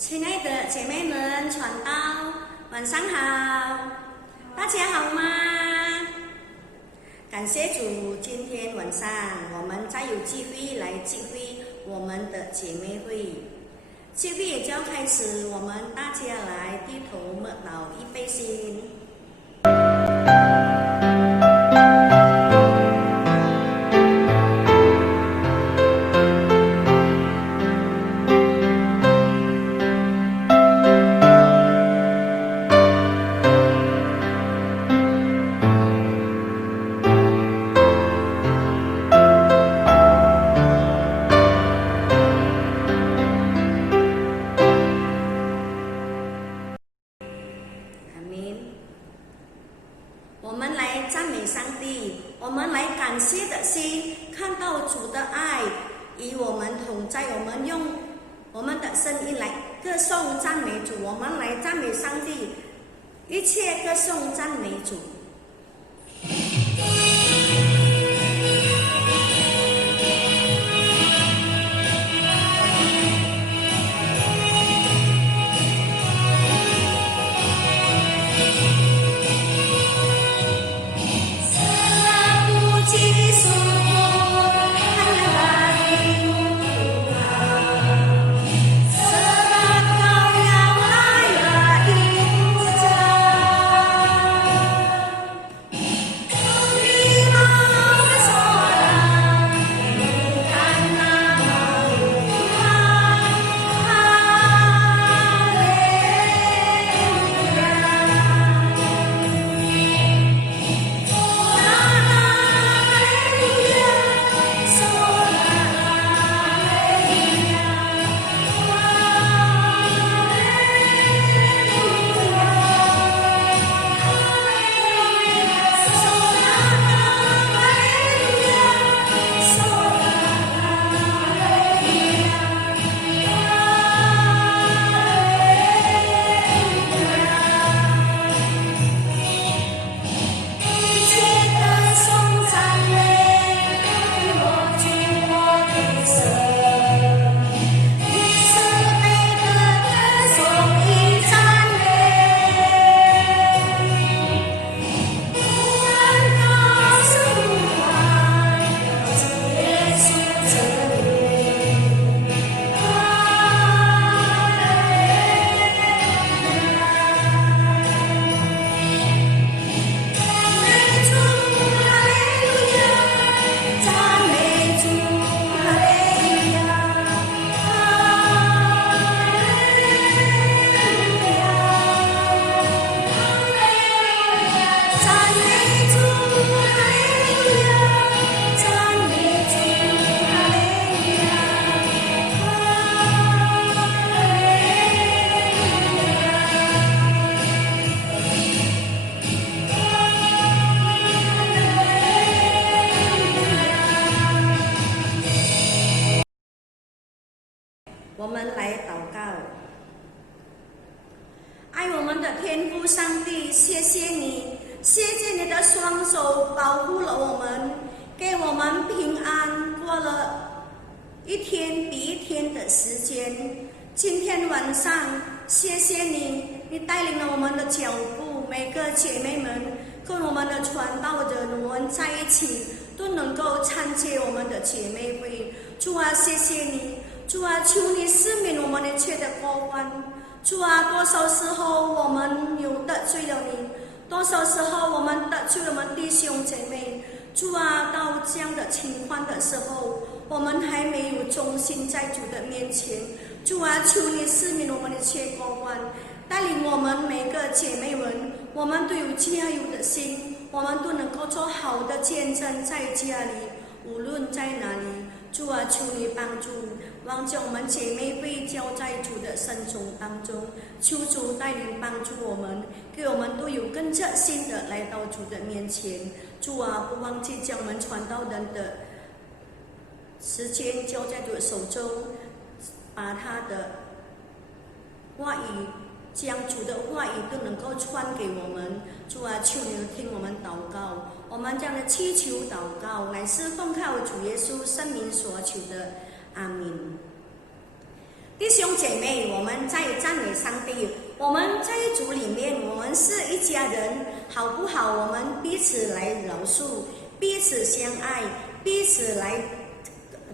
亲爱的姐妹们，传道，晚上好，大家好吗？感谢主，今天晚上我们再有机会来聚会我们的姐妹会，聚会也就要开始，我们大家来低头默祷一杯心。我们来赞美上帝，我们来感谢的心，看到主的爱与我们同在，我们用我们的声音来歌颂赞美主，我们来赞美上帝，一切歌颂赞美主。我们来祷告，爱我们的天父上帝，谢谢你，谢谢你的双手保护了我们，给我们平安过了一天比一天的时间。今天晚上，谢谢你，你带领了我们的脚步，每个姐妹们跟我们的传道人，我们在一起都能够参加我们的姐妹会。主啊，谢谢你。主啊，求你赦免我们一切的过犯。主啊，多少时候我们有得罪了你，多少时候我们得罪了我们弟兄姐妹。主啊，到这样的情况的时候，我们还没有忠心在主的面前。主啊，求你赦免我们的一切过犯，带领我们每个姐妹们，我们都有加油的心，我们都能够做好的见证，在家里，无论在哪里。主啊，求你帮助，望将我们姐妹会交在主的圣中当中，求主带领帮助我们，给我们都有更热心的来到主的面前。主啊，不忘记将我们传道人的时间交在主的手中，把他的话语，将主的话语都能够传给我们。主啊，求你听我们祷告，我们这样的祈求祷告，乃是奉靠主耶稣圣名所求的，阿们。弟兄姐妹，我们再上帝，我们在主里面，我们是一家人，好不好？我们彼此来饶恕，彼此相爱，彼此来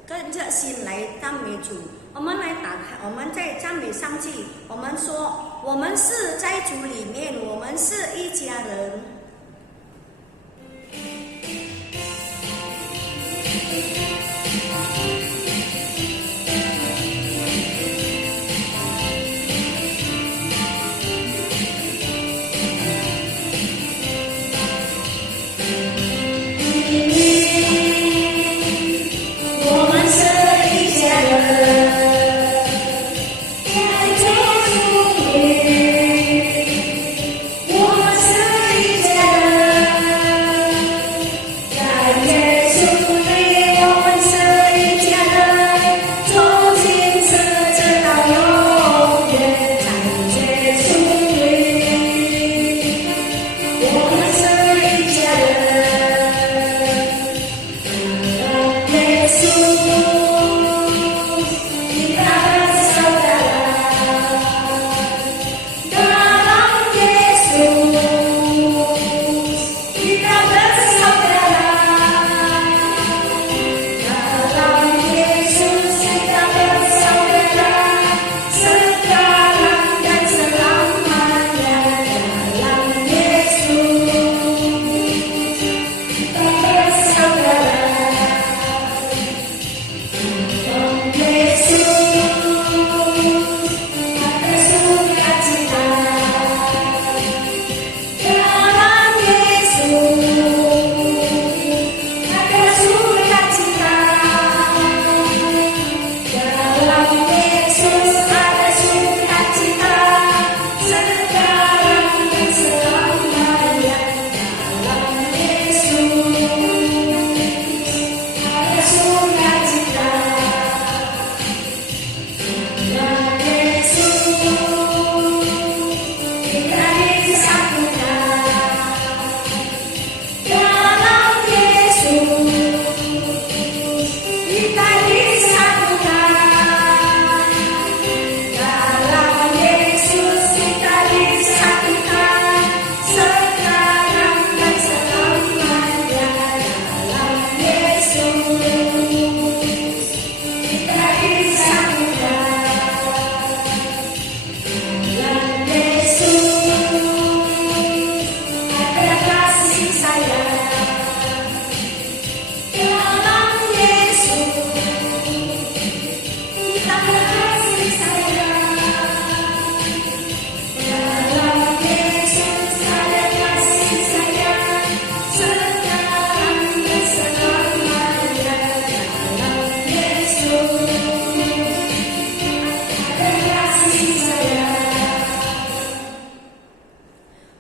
跟热心来赞美主。我们来打开，我们在赞美上去，我们说，我们是在主里面，我们是一家人。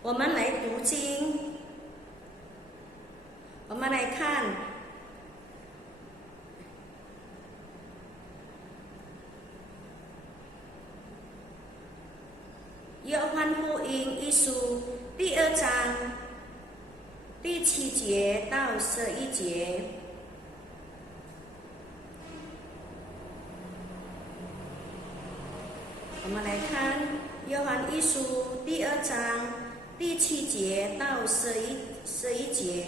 我们来读经，我们来看约翰福音一书第2章第7节到11节。我们来看约翰一书第2章第7节到11节。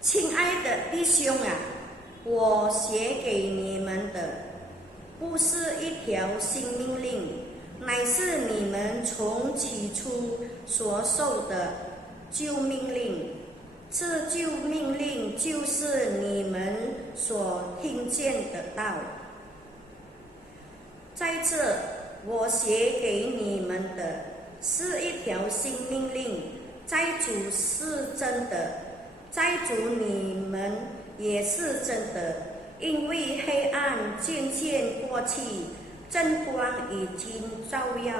亲爱的弟兄啊，我写给你们的不是一条新命令，乃是你们从起初所受的旧命令。这旧命令就是你们所听见的道。在这，我写给你们的是一条新命令，在主是真的，在主你们也是真的，因为黑暗渐渐过去，真光已经照耀。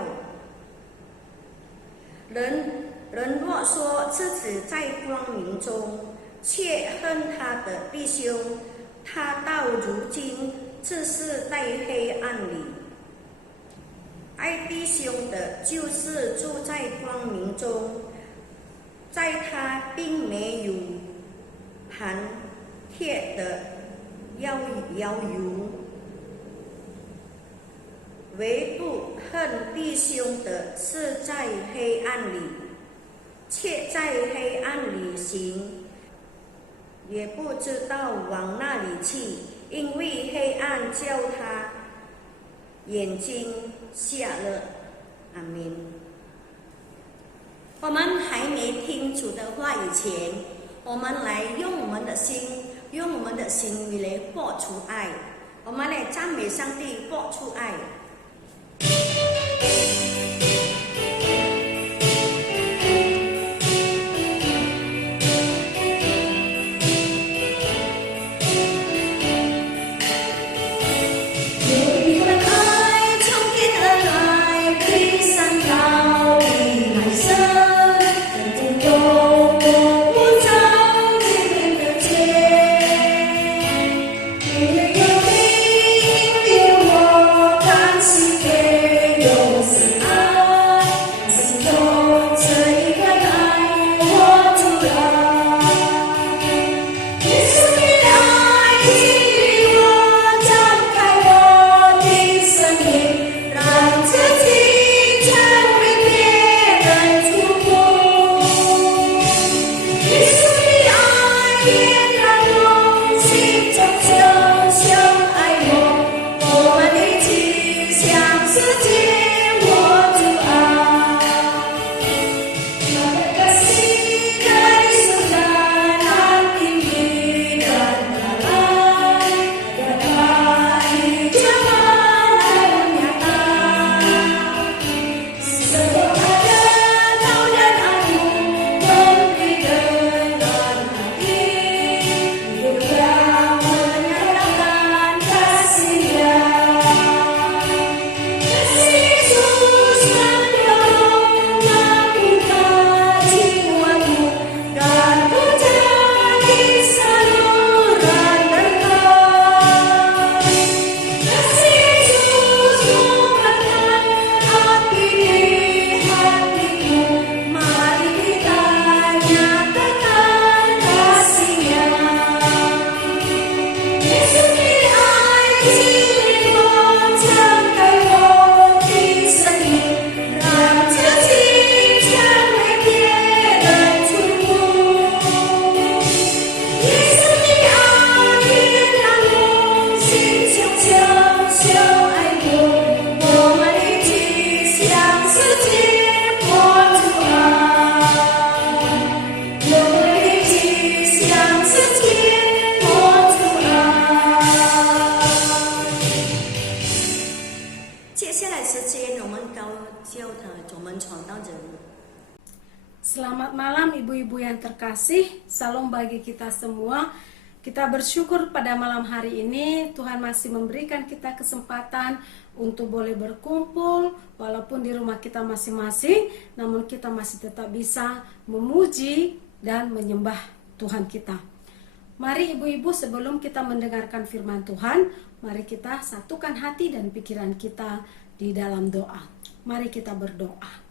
人若说自己在光明中，却恨他的弟兄，他到如今只是在黑暗里。爱弟兄的，就是住在光明中，在他并没有含铁的要由。唯不恨弟兄的是在黑暗里，却在黑暗里行，也不知道往那里去，因为黑暗叫他眼睛瞎了。阿们。我们还没听主的话以前，我们来用我们的心，用我们的行为来播出爱。我们来赞美上帝，播出爱。Selamat malam ibu-ibu yang terkasih, salam bagi kita semua. Kita bersyukur pada malam hari ini Tuhan masih memberikan kita kesempatan untuk boleh berkumpul walaupun di rumah kita masing-masing, namun kita masih tetap bisa memuji dan menyembah Tuhan kita. Mari ibu-ibu, sebelum kita mendengarkan firman Tuhan, mari kita satukan hati dan pikiran kita di dalam doa. Mari kita berdoa.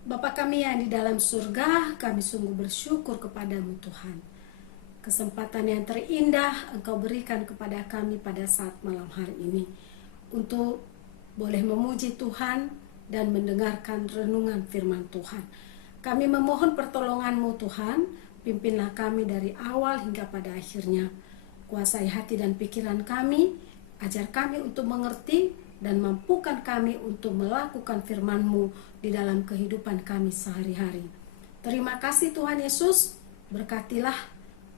Bapa kami yang di dalam surga, kami sungguh bersyukur kepadamu Tuhan. Kesempatan yang terindah Engkau berikan kepada kami pada saat malam hari ini untuk boleh memuji Tuhan dan mendengarkan renungan firman Tuhan. Kami memohon pertolongan-Mu Tuhan, pimpinlah kami dari awal hingga pada akhirnya. Kuasai hati dan pikiran kami, ajar kami untuk mengerti dan mampukan kami untuk melakukan firman-Mu di dalam kehidupan kami sehari-hari. Terima kasih Tuhan Yesus, berkatilah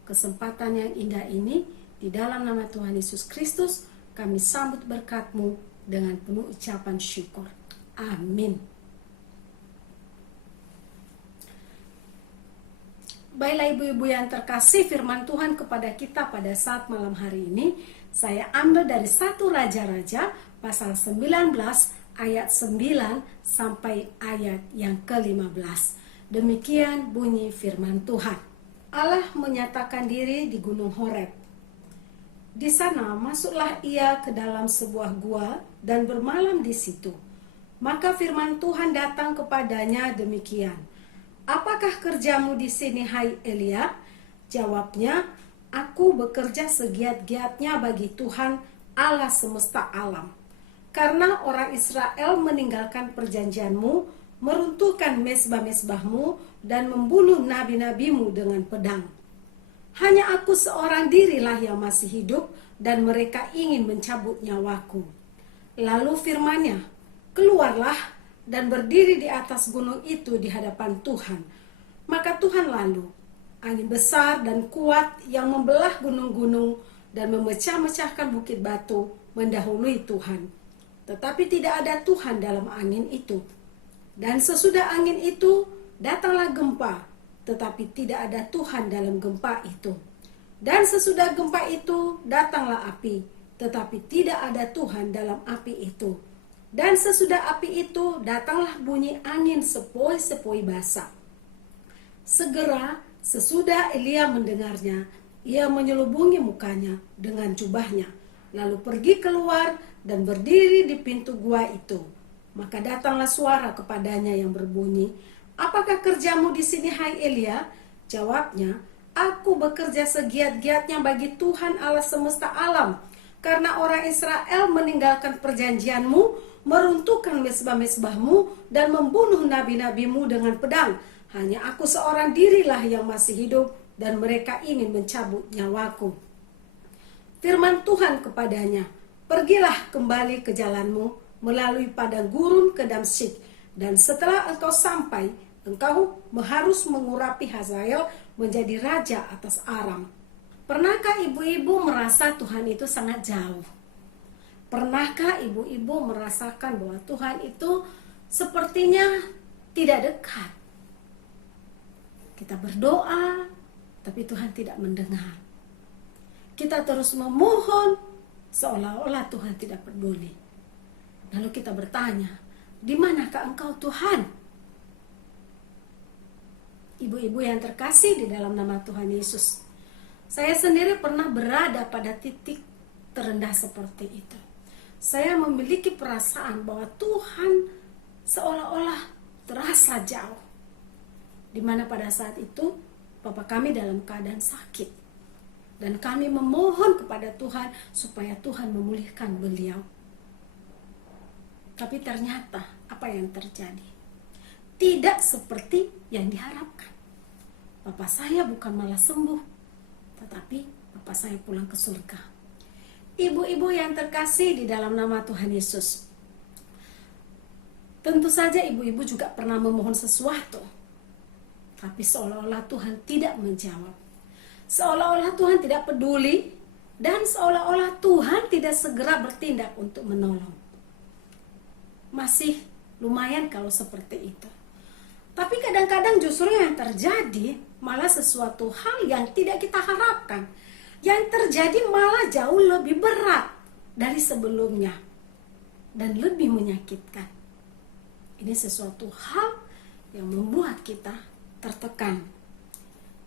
kesempatan yang indah ini. Di dalam nama Tuhan Yesus Kristus, kami sambut berkat-Mu dengan penuh ucapan syukur. Amin. Baiklah ibu-ibu yang terkasih, firman Tuhan kepada kita pada saat malam hari ini, saya ambil dari 1 Raja-Raja pasal 19 ayat 9 sampai ayat yang ke-15. Demikian bunyi firman Tuhan. Allah menyatakan diri di Gunung Horeb. Di sana masuklah ia ke dalam sebuah gua dan bermalam di situ. Maka firman Tuhan datang kepadanya demikian. Apakah kerjamu di sini, hai Elia? Jawabnya, aku bekerja segiat-giatnya bagi Tuhan, Allah semesta alam. Karena orang Israel meninggalkan perjanjianmu, meruntuhkan mezbah-mezbahmu, dan membunuh nabi-nabimu dengan pedang. Hanya aku seorang dirilah yang masih hidup, dan mereka ingin mencabut nyawaku. Lalu firman-Nya, keluarlah dan berdiri di atas gunung itu di hadapan Tuhan. Maka Tuhan lalu, angin besar dan kuat yang membelah gunung-gunung dan memecah-mecahkan bukit batu mendahului Tuhan. Tetapi tidak ada Tuhan dalam angin itu. Dan sesudah angin itu, datanglah gempa, tetapi tidak ada Tuhan dalam gempa itu. Dan sesudah gempa itu, datanglah api, tetapi tidak ada Tuhan dalam api itu. Dan sesudah api itu, datanglah bunyi angin sepoi-sepoi basah. Segera sesudah Elia mendengarnya, ia menyelubungi mukanya dengan jubahnya, lalu pergi keluar dan berdiri di pintu gua itu. Maka datanglah suara kepadanya yang berbunyi, apakah kerjamu di sini, hai Elia? Jawabnya, aku bekerja segiat-giatnya bagi Tuhan Allah semesta alam, karena orang Israel meninggalkan perjanjianmu, meruntuhkan mezbah-mezbahmu, dan membunuh nabi-nabimu dengan pedang. Hanya aku seorang dirilah yang masih hidup, dan mereka ingin mencabut nyawaku. Firman Tuhan kepadanya, pergilah kembali ke jalanmu, melalui padang gurun ke Damsyik, dan setelah engkau sampai, engkau harus mengurapi Hazael menjadi raja atas Aram. Pernahkah ibu-ibu merasa Tuhan itu sangat jauh? Pernahkah ibu-ibu merasakan bahwa Tuhan itu sepertinya tidak dekat? Kita berdoa, tapi Tuhan tidak mendengar. Kita terus memohon, seolah-olah Tuhan tidak peduli. Lalu kita bertanya, di manakah engkau Tuhan? Ibu-ibu yang terkasih di dalam nama Tuhan Yesus, saya sendiri pernah berada pada titik terendah seperti itu. Saya memiliki perasaan bahwa Tuhan seolah-olah terasa jauh. Di mana pada saat itu, Bapak kami dalam keadaan sakit. Dan kami memohon kepada Tuhan supaya Tuhan memulihkan beliau. Tapi ternyata apa yang terjadi? Tidak seperti yang diharapkan. Bapak saya bukan malah sembuh, tetapi Bapak saya pulang ke surga. Ibu-ibu yang terkasih di dalam nama Tuhan Yesus, tentu saja ibu-ibu juga pernah memohon sesuatu, tapi seolah-olah Tuhan tidak menjawab. Seolah-olah Tuhan tidak peduli, dan seolah-olah Tuhan tidak segera bertindak untuk menolong. Masih lumayan kalau seperti itu. Tapi kadang-kadang justru yang terjadi malah sesuatu hal yang tidak kita harapkan. Yang terjadi malah jauh lebih berat dari sebelumnya dan lebih menyakitkan. Ini sesuatu hal yang membuat kita tertekan.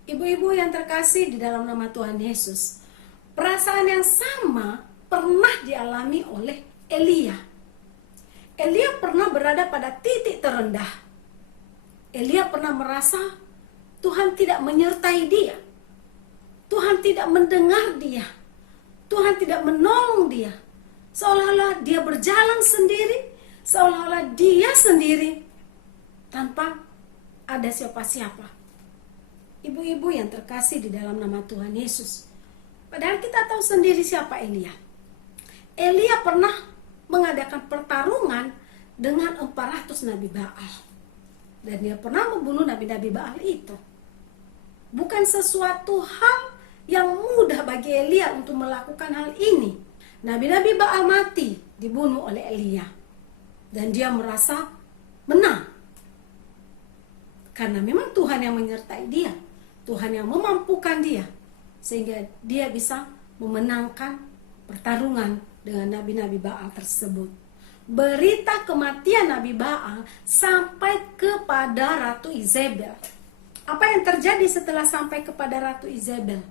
Ibu-ibu yang terkasih di dalam nama Tuhan Yesus, perasaan yang sama pernah dialami oleh Elia. Elia pernah berada pada titik terendah. Elia pernah merasa Tuhan tidak menyertai dia. Tuhan tidak mendengar dia. Tuhan tidak menolong dia. Seolah-olah dia berjalan sendiri. Seolah-olah dia sendiri tanpa ada siapa-siapa. Ibu-ibu yang terkasih di dalam nama Tuhan Yesus, padahal kita tahu sendiri siapa Elia. Elia pernah mengadakan pertarungan dengan 400 Nabi Baal. Dan dia pernah membunuh Nabi-Nabi Baal itu. Bukan sesuatu hal yang mudah bagi Elia untuk melakukan hal ini. Nabi-Nabi Baal mati, dibunuh oleh Elia. Dan dia merasa menang. Karena memang Tuhan yang menyertai dia. Tuhan yang memampukan dia. Sehingga dia bisa memenangkan pertarungan dengan Nabi-Nabi Baal tersebut. Berita kematian Nabi Baal sampai kepada Ratu Izebel. Apa yang terjadi setelah sampai kepada Ratu Izebel?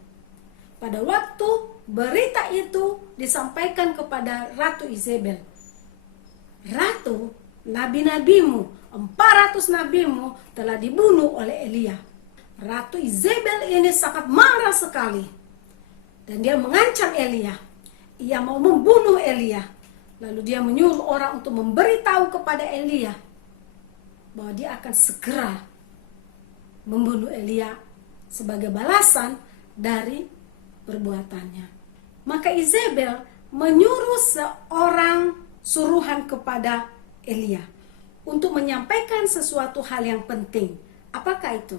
Pada waktu berita itu disampaikan kepada Ratu Izebel, Ratu, nabi-nabimu, 400 nabimu telah dibunuh oleh Elia. Ratu Izebel ini sangat marah sekali. Dan dia mengancam Elia. ia mau membunuh Elia. Lalu dia menyuruh orang untuk memberitahu kepada Elia bahwa dia akan segera membunuh Elia sebagai balasan dari perbuatannya. Maka Izebel menyuruh seorang suruhan kepada Elia untuk menyampaikan sesuatu hal yang penting. Apakah itu?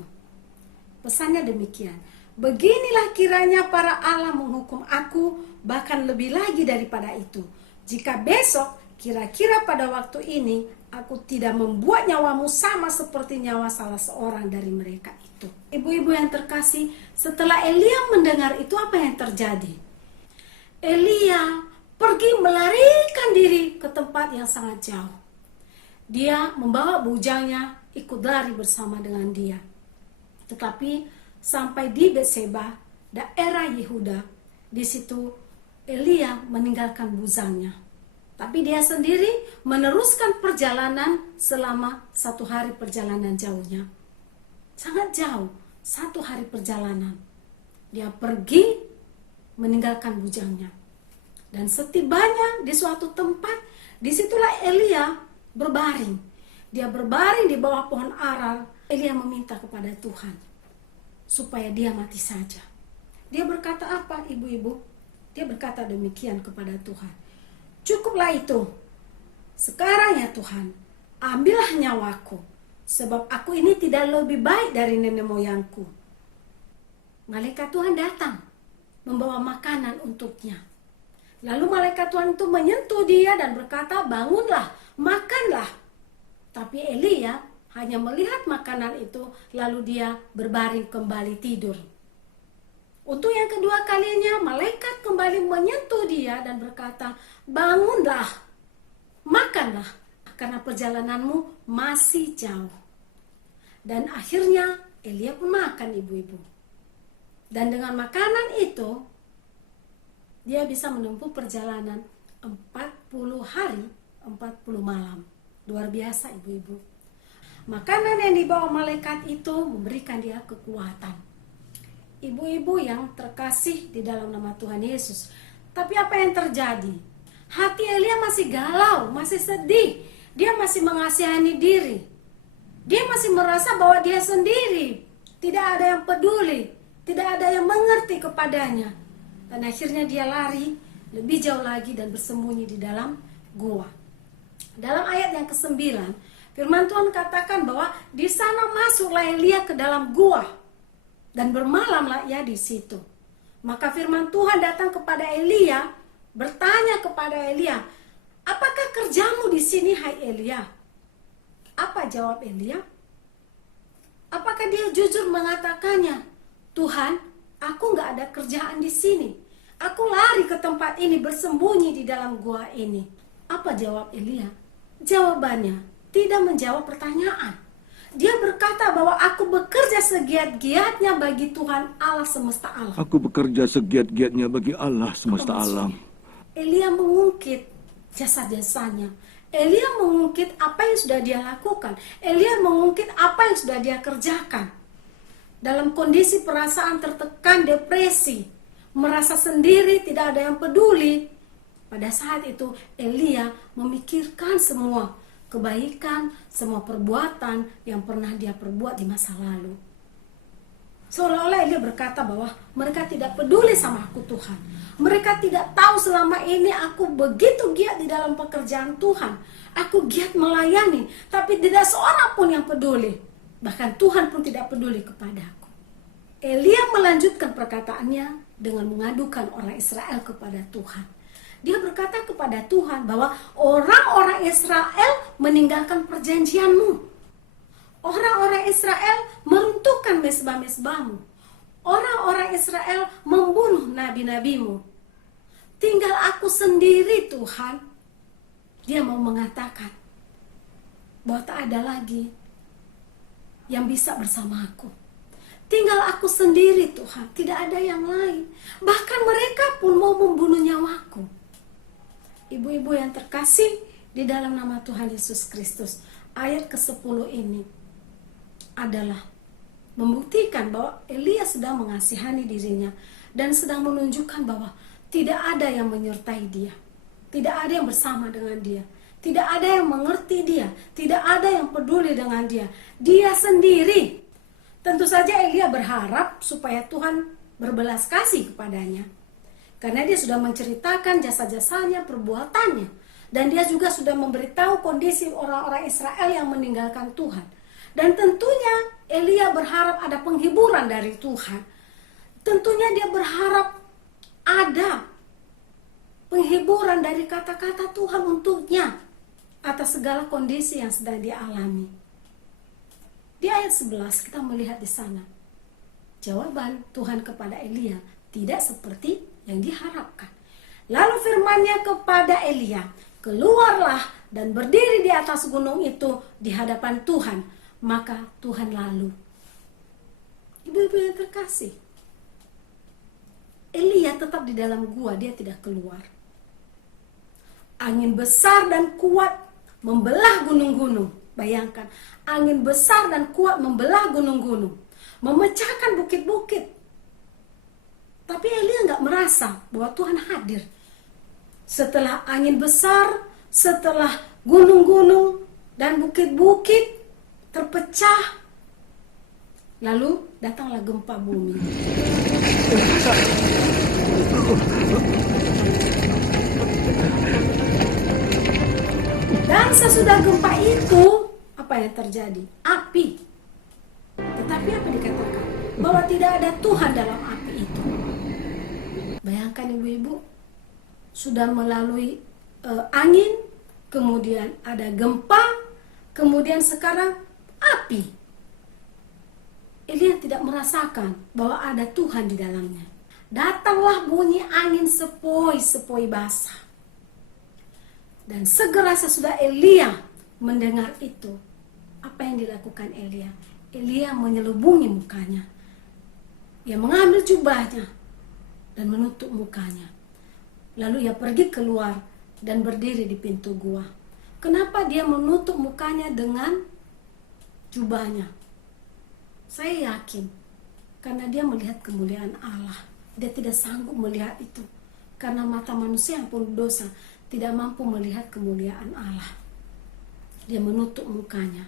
Pesannya demikian. Beginilah kiranya para Allah menghukum aku, bahkan lebih lagi daripada itu. Jika besok, kira-kira pada waktu ini, aku tidak membuat nyawamu sama seperti nyawa salah seorang dari mereka itu. Ibu-ibu yang terkasih, setelah Elia mendengar itu, apa yang terjadi? Elia pergi melarikan diri ke tempat yang sangat jauh. Dia membawa bujangnya, ikut lari bersama dengan dia. Tetapi sampai di Betseba, daerah Yehuda, di situ Elia meninggalkan bujangnya. Tapi dia sendiri meneruskan perjalanan selama 1 hari perjalanan jauhnya. Sangat jauh, 1 hari perjalanan. Dia pergi meninggalkan bujangnya. Dan setibanya di suatu tempat, disitulah Elia berbaring. Dia berbaring di bawah pohon aral. Elia meminta kepada Tuhan supaya dia mati saja. Dia berkata apa, ibu-ibu? Dia berkata demikian kepada Tuhan. Cukuplah itu. Sekarang ya Tuhan, ambillah nyawaku, sebab aku ini tidak lebih baik dari nenek moyangku. Malaikat Tuhan datang membawa makanan untuknya. Lalu malaikat Tuhan itu menyentuh dia dan berkata, bangunlah, makanlah. Tapi Elia hanya melihat makanan itu, lalu dia berbaring kembali tidur. Untuk yang kedua kalinya, malaikat kembali menyentuh dia dan berkata, bangunlah, makanlah, karena perjalananmu masih jauh. Dan akhirnya Elia pun makan, ibu-ibu. Dan dengan makanan itu, dia bisa menempuh perjalanan 40 hari, 40 malam. Luar biasa, ibu-ibu. Makanan yang dibawa malaikat itu memberikan dia kekuatan. Ibu-ibu yang terkasih di dalam nama Tuhan Yesus. Tapi apa yang terjadi? Hati Elia masih galau, masih sedih. Dia masih mengasihani diri. Dia masih merasa bahwa dia sendiri. Tidak ada yang peduli. Tidak ada yang mengerti kepadanya. Dan akhirnya dia lari lebih jauh lagi dan bersembunyi di dalam gua. Dalam ayat yang ke-9, firman Tuhan katakan bahwa di sana masuklah Elia ke dalam gua dan bermalamlah ia di situ. Maka firman Tuhan datang kepada Elia, bertanya kepada Elia, apakah kerjamu di sini, hai Elia? Apa jawab Elia? Apakah dia jujur mengatakannya, Tuhan, aku nggak ada kerjaan di sini. Aku lari ke tempat ini, bersembunyi di dalam gua ini. Apa jawab Elia? Jawabannya tidak menjawab pertanyaan. Dia berkata bahwa aku bekerja segiat-giatnya bagi Tuhan Allah semesta alam. Aku bekerja segiat-giatnya bagi Allah semesta alam. Elia mengungkit jasa-jasanya. Elia mengungkit apa yang sudah dia lakukan. Elia mengungkit apa yang sudah dia kerjakan. Dalam kondisi perasaan tertekan, depresi, merasa sendiri, tidak ada yang peduli. Pada saat itu Elia memikirkan semua kebaikan, semua perbuatan yang pernah dia perbuat di masa lalu. Seolah-olah Elia berkata bahwa mereka tidak peduli sama aku Tuhan. Mereka tidak tahu selama ini aku begitu giat di dalam pekerjaan Tuhan. Aku giat melayani, tapi tidak seorang pun yang peduli. Bahkan Tuhan pun tidak peduli kepadaku. Elia melanjutkan perkataannya dengan mengadukan orang Israel kepada Tuhan. Dia berkata kepada Tuhan bahwa orang-orang Israel meninggalkan perjanjianmu. Orang-orang Israel meruntuhkan mezbah-mezbahmu. Orang-orang Israel membunuh nabi-nabimu. Tinggal aku sendiri, Tuhan. Dia mau mengatakan bahwa tak ada lagi yang bisa bersama aku. Tinggal aku sendiri, Tuhan. Tidak ada yang lain. Bahkan mereka pun mau membunuh nyawaku. Ibu-ibu yang terkasih di dalam nama Tuhan Yesus Kristus, ayat ke-10 ini adalah membuktikan bahwa Elia sedang mengasihani dirinya dan sedang menunjukkan bahwa tidak ada yang menyertai dia. Tidak ada yang bersama dengan dia. Tidak ada yang mengerti dia. Tidak ada yang peduli dengan dia. Dia sendiri. Tentu saja Elia berharap supaya Tuhan berbelas kasih kepadanya. Karena dia sudah menceritakan jasa-jasanya, perbuatannya. Dan dia juga sudah memberitahu kondisi orang-orang Israel yang meninggalkan Tuhan. Dan tentunya Elia berharap ada penghiburan dari Tuhan. Tentunya dia berharap ada penghiburan dari kata-kata Tuhan untuknya atas segala kondisi yang sedang dia alami. Di ayat 11 kita melihat di sana jawaban Tuhan kepada Elia tidak seperti yang diharapkan. Lalu firman-Nya kepada Elia, keluarlah dan berdiri di atas gunung itu di hadapan Tuhan. Maka Tuhan lalu. Ibu-ibu yang terkasih, Elia tetap di dalam gua, dia tidak keluar. Angin besar dan kuat membelah gunung-gunung. Bayangkan, angin besar dan kuat membelah gunung-gunung, memecahkan bukit-bukit. Tapi Elia nggak merasa bahwa Tuhan hadir. Setelah angin besar, setelah gunung-gunung dan bukit-bukit terpecah, lalu datanglah gempa bumi. Dan sesudah gempa itu, apa yang terjadi? Api. Tetapi apa dikatakan? Bahwa tidak ada Tuhan dalam api itu. Bayangkan ibu-ibu, sudah melalui angin, kemudian ada gempa, kemudian sekarang api. Elia tidak merasakan bahwa ada Tuhan di dalamnya. Datanglah bunyi angin sepoi-sepoi basah. Dan segera sesudah Elia mendengar itu, apa yang dilakukan Elia? Elia menyelubungi mukanya. Ia mengambil jubahnya dan menutup mukanya. Lalu ia pergi keluar dan berdiri di pintu gua. Kenapa dia menutup mukanya dengan jubahnya? Saya yakin karena dia melihat kemuliaan Allah. Dia tidak sanggup melihat itu karena mata manusia yang penuh dosa tidak mampu melihat kemuliaan Allah. Dia menutup mukanya.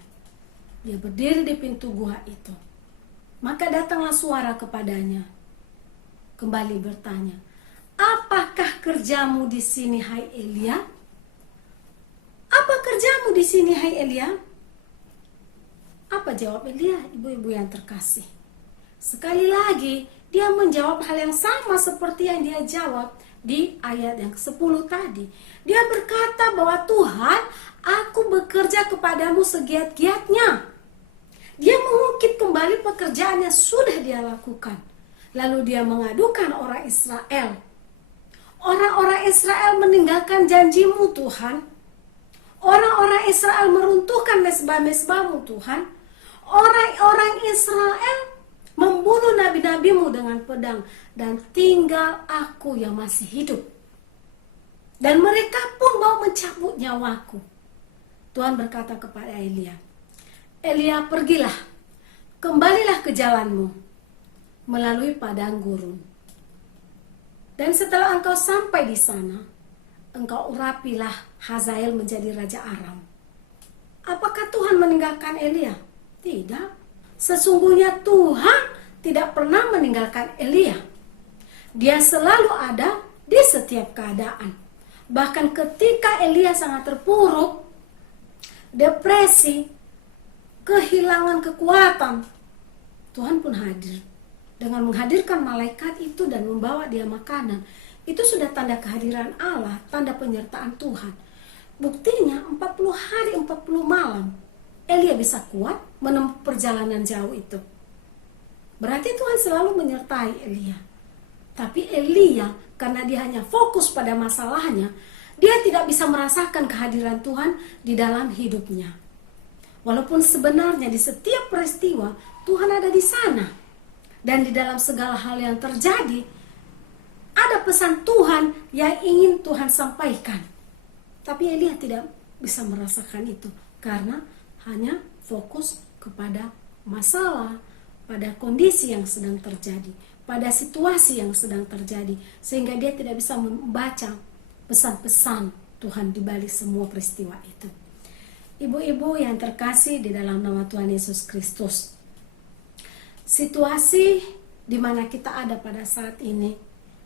Dia berdiri di pintu gua itu. Maka datanglah suara kepadanya, kembali bertanya, apakah kerjamu di sini, hai Elia? Apa kerjamu di sini, hai Elia? Apa jawab Elia, ibu-ibu yang terkasih? Sekali lagi, dia menjawab hal yang sama seperti yang dia jawab di ayat yang ke-10 tadi. Dia berkata bahwa Tuhan, aku bekerja kepadamu segiat-giatnya. Dia mengungkit kembali pekerjaan yang sudah dia lakukan. Lalu dia mengadukan orang Israel. Orang-orang Israel meninggalkan janjimu Tuhan. Orang-orang Israel meruntuhkan mezbah-mezbahmu Tuhan. Orang-orang Israel membunuh nabi-nabimu dengan pedang. Dan tinggal aku yang masih hidup. Dan mereka pun mau mencabut nyawaku. Tuhan berkata kepada Elia, Elia, pergilah, kembalilah ke jalanmu melalui padang gurun. Dan setelah engkau sampai di sana, engkau urapilah Hazael menjadi raja Aram. Apakah Tuhan meninggalkan Elia? Tidak. Sesungguhnya Tuhan tidak pernah meninggalkan Elia. Dia selalu ada di setiap keadaan. Bahkan ketika Elia sangat terpuruk, depresi, kehilangan kekuatan, Tuhan pun hadir. Dengan menghadirkan malaikat itu dan membawa dia makanan, itu sudah tanda kehadiran Allah, tanda penyertaan Tuhan. Buktinya 40 hari 40 malam Elia bisa kuat menempuh perjalanan jauh itu. Berarti Tuhan selalu menyertai Elia. Tapi Elia, karena dia hanya fokus pada masalahnya, dia tidak bisa merasakan kehadiran Tuhan di dalam hidupnya. Walaupun sebenarnya di setiap peristiwa Tuhan ada di sana. Dan di dalam segala hal yang terjadi, ada pesan Tuhan yang ingin Tuhan sampaikan. Tapi Elia tidak bisa merasakan itu karena hanya fokus kepada masalah, pada kondisi yang sedang terjadi. pada situasi yang sedang terjadi, sehingga dia tidak bisa membaca pesan-pesan Tuhan di balik semua peristiwa itu. Ibu-ibu yang terkasih di dalam nama Tuhan Yesus Kristus, situasi di mana kita ada pada saat ini,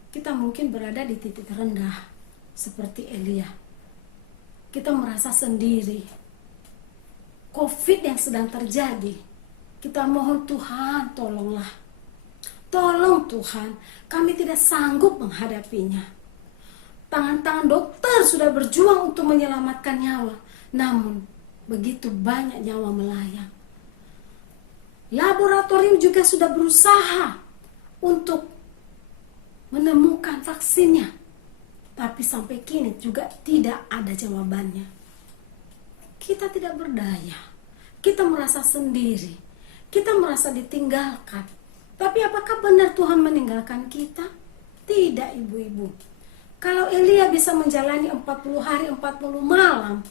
kita mungkin berada di titik rendah seperti Elia. Kita merasa sendiri. COVID yang sedang terjadi, kita mohon Tuhan, tolonglah. Tolong Tuhan, kami tidak sanggup menghadapinya. Tangan-tangan dokter sudah berjuang untuk menyelamatkan nyawa, namun begitu banyak nyawa melayang. Laboratorium juga sudah berusaha untuk menemukan vaksinnya, tapi sampai kini juga tidak ada jawabannya. Kita tidak berdaya, kita merasa sendiri, kita merasa ditinggalkan. Tapi apakah benar Tuhan meninggalkan kita? Tidak, ibu-ibu. Kalau Elia bisa menjalani 40 hari 40 malam,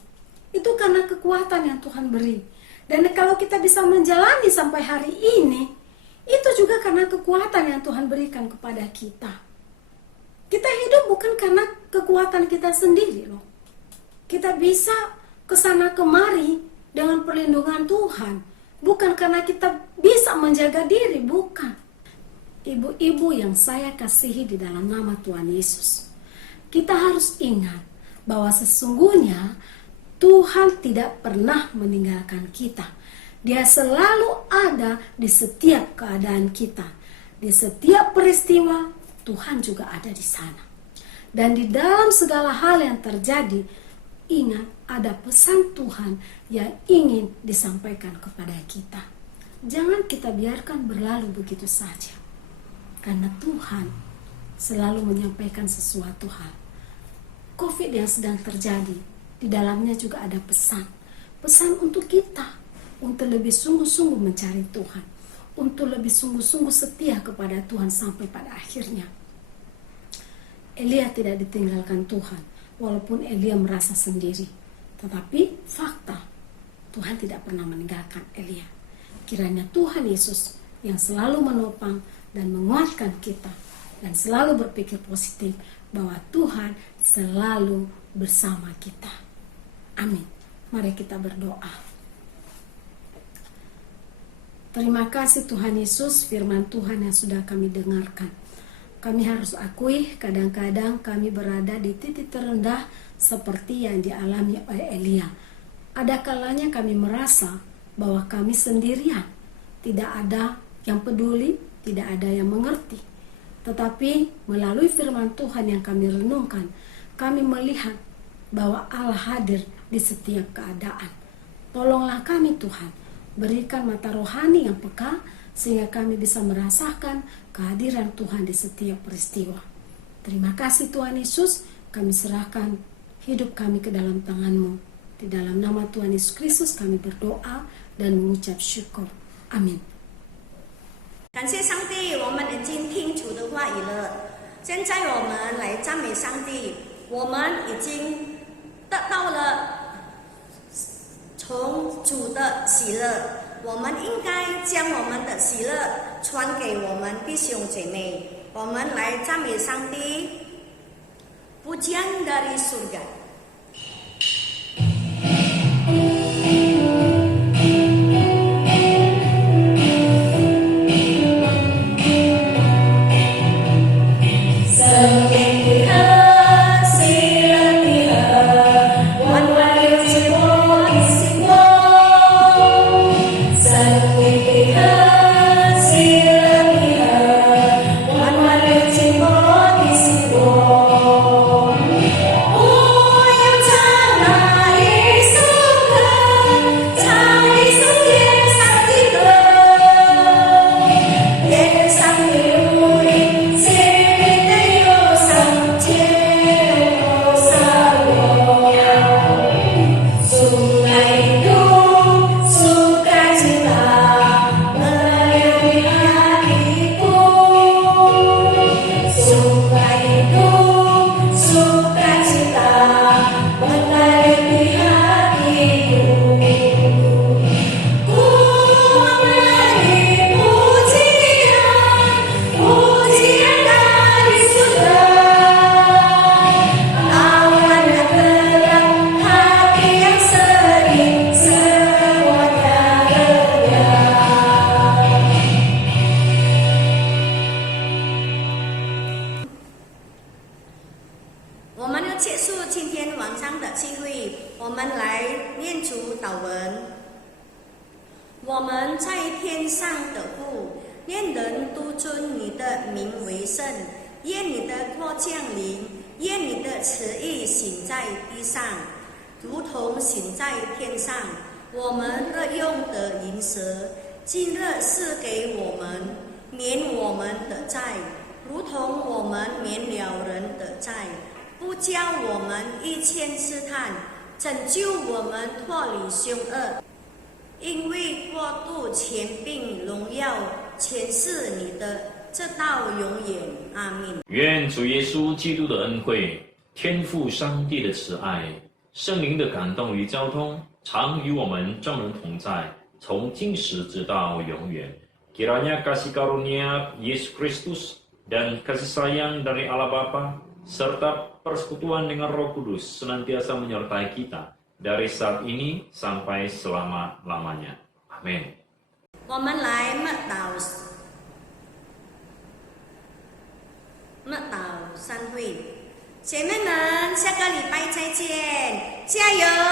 itu karena kekuatan yang Tuhan beri. Dan kalau kita bisa menjalani sampai hari ini, itu juga karena kekuatan yang Tuhan berikan kepada kita. Kita hidup bukan karena kekuatan kita sendiri loh. Kita bisa kesana kemari dengan perlindungan Tuhan. Bukan karena kita bisa menjaga diri, bukan. Ibu-ibu yang saya kasihi di dalam nama Tuhan Yesus, kita harus ingat bahwa sesungguhnya Tuhan tidak pernah meninggalkan kita. Dia selalu ada di setiap keadaan kita. Di setiap peristiwa, Tuhan juga ada di sana. Dan di dalam segala hal yang terjadi, ingat ada pesan Tuhan yang ingin disampaikan kepada kita. Jangan kita biarkan berlalu begitu saja. Karena Tuhan selalu menyampaikan sesuatu hal. COVID yang sedang terjadi, di dalamnya juga ada pesan. Pesan untuk kita, untuk lebih sungguh-sungguh mencari Tuhan. Untuk lebih sungguh-sungguh setia kepada Tuhan sampai pada akhirnya. Elia tidak ditinggalkan Tuhan, walaupun Elia merasa sendiri. Tetapi fakta, Tuhan tidak pernah meninggalkan Elia. Kiranya Tuhan Yesus yang selalu menopang dan menguatkan kita, dan selalu berpikir positif bahwa Tuhan selalu bersama kita. Amin. Mari kita berdoa. Terima kasih Tuhan Yesus, firman Tuhan yang sudah kami dengarkan. Kami harus akui kadang-kadang kami berada di titik terendah seperti yang dialami oleh Elia. Ada kalanya kami merasa bahwa kami sendirian, tidak ada yang peduli, tidak ada yang mengerti. Tetapi melalui firman Tuhan yang kami renungkan, kami melihat bahwa Allah hadir di setiap keadaan. Tolonglah kami Tuhan, berikan mata rohani yang peka, sehingga kami bisa merasakan kehadiran Tuhan di setiap peristiwa. Terima kasih Tuhan Yesus, kami serahkan hidup kami ke dalam tangan-Mu. Di dalam nama Tuhan Yesus Kristus kami berdoa dan mengucap syukur. Amin. 感谢上帝，我们已经听主的话语了。现在我们来赞美上帝，我们已经得到了从主的喜乐，我们应该将我们的喜乐传给我们弟兄姐妹。我们来赞美上帝，pujian dari surga。 Oh 来念主祷文。我们在天上的父，愿人都尊你的名为圣，愿你的国降临，愿你的旨意行在地上，如同行在天上。我们日用的银食，今日赐给我们，免我们的债，如同我们免了人的债，不叫我们遇见试探，拯救我们脱离凶恶。因为国度、权柄、荣耀，全是你的，直到永远。阿们。愿主耶稣基督的恩惠、天父上帝的慈爱、圣灵的感动与交通，常与我们众人同在，从今时直到永远。Kiranya kasih karunia Yesus Kristus dan kasih sayang dari Allah Bapa serta persekutuan dengan Roh Kudus senantiasa menyertai kita dari saat ini sampai selama-lamanya. Amin. 我们来默祷散会，姐妹们，下个礼拜再见，加油！